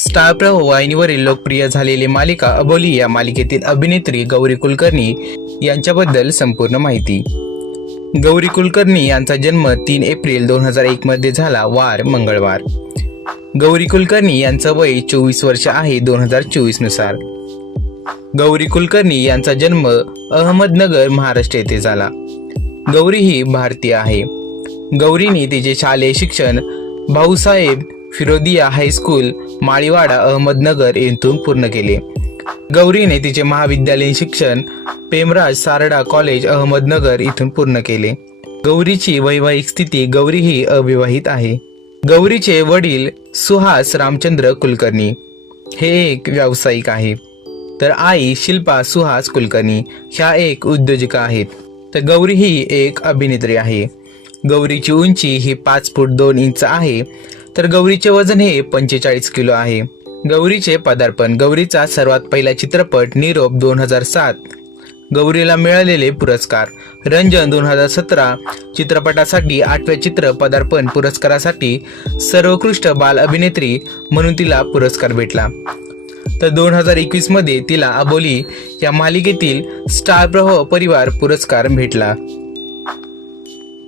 Star प्रवाह वाहिनीवरील लोकप्रिय झालेली मालिका अबोली या मालिकेतील अभिनेत्री गौरी कुलकर्णी यांच्याबद्दल संपूर्ण माहिती। गौरी कुलकर्णी यांचा जन्म 3 एप्रिल 2001 मध्ये झाला, वार मंगळवार। गौरी कुलकर्णी यांचं वय 24 वर्ष आहे 2024 नुसार। गौरी कुलकर्णी यांचा जन्म अहमदनगर, महाराष्ट्र येथे झाला। गौरी ही भारतीय आहे। गौरीने तिचे शालेय शिक्षण भाऊसाहेब फिरोदिया हायस्कूल, माळीवाडा, अहमदनगर येथून पूर्ण केले। गौरीने तिचे महाविद्यालयीन शिक्षण पेमराज सारडा कॉलेज, अहमदनगर येथून पूर्ण केले। गौरीची वैवाहिक स्थिती, गौरी ही अविवाहित आहे। गौरीचे वडील सुहास रामचंद्र कुलकर्णी हे एक व्यावसायिक आहेत, तर आई शिल्पा सुहास कुलकर्णी ह्या एक उद्योजिका आहेत। तर गौरी ही एक अभिनेत्री आहे। गौरीची उंची ही 5 फूट 2 इंच आहे, तर गौरीचे वजन हे 45 किलो आहे। गौरीचे पदार्पण, गौरीचा सर्वात पहिला चित्रपट निरोप 2007। गौरीला मिळालेले पुरस्कार, रंजन 2017 चित्रपटासाठी 8व्या चित्र पदार्पण पुरस्कारासाठी सर्वोत्कृष्ट बाल अभिनेत्री म्हणून तिला पुरस्कार भेटला। तर 2021 मध्ये तिला अबोली या मालिकेतील स्टार प्रवाह परिवार पुरस्कार भेटला।